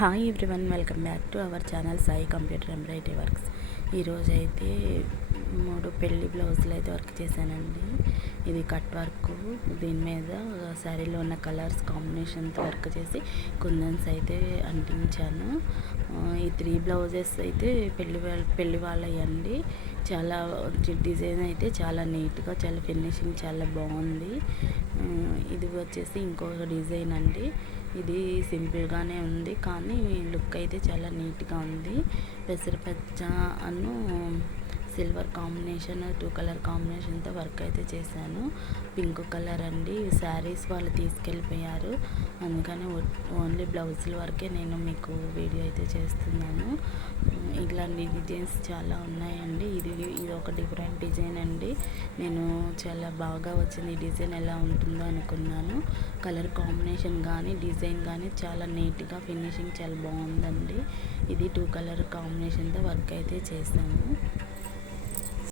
Hi everyone, welcome back to our channel Sai computer embroidery works. ఈరోజు అయితే 3 పెళ్లి బ్లౌజులు అయితే వర్క్ చేశానండి. ఇది కట్ వర్క్. దీని మీద శారీలో ఉన్న కలర్స్ కాంబినేషన్తో వర్క్ చేసి కుందన్స్ అయితే అంటించాను. ఈ 3 బ్లౌజెస్ అయితే పెళ్లి వాళ్ళవి అండి. చాలా డిజైన్ అయితే చాలా నీట్గా, చాలా ఫినిషింగ్ చాలా బాగుంది. ఇది వచ్చేసి ఇంకొక డిజైన్ అండి. ఇది సింపుల్గానే ఉంది కానీ లుక్ అయితే చాలా నీట్గా ఉంది. పెసరపచ్చ అను సిల్వర్ కాంబినేషన్, 2 కలర్ కాంబినేషన్తో వర్క్ అయితే చేశాను. పింక్ కలర్ అండి. శారీస్ వాళ్ళు తీసుకెళ్ళిపోయారు, అందుకని ఓన్లీ బ్లౌజుల వరకే నేను మీకు వీడియో అయితే చేస్తున్నాను. ఇట్లాంటి డిజైన్స్ చాలా ఉన్నాయండి. ఇది ఒక డిఫరెంట్ డిజైన్ అండి. నేను చాలా బాగా వచ్చింది. ఈ డిజైన్ ఎలా ఉంటుందో అనుకున్నాను. కలర్ కాంబినేషన్ కానీ డిజైన్ కానీ చాలా నీట్గా, ఫినిషింగ్ చాలా బాగుందండి. ఇది 2 కలర్ కాంబినేషన్తో వర్క్ అయితే చేశాను.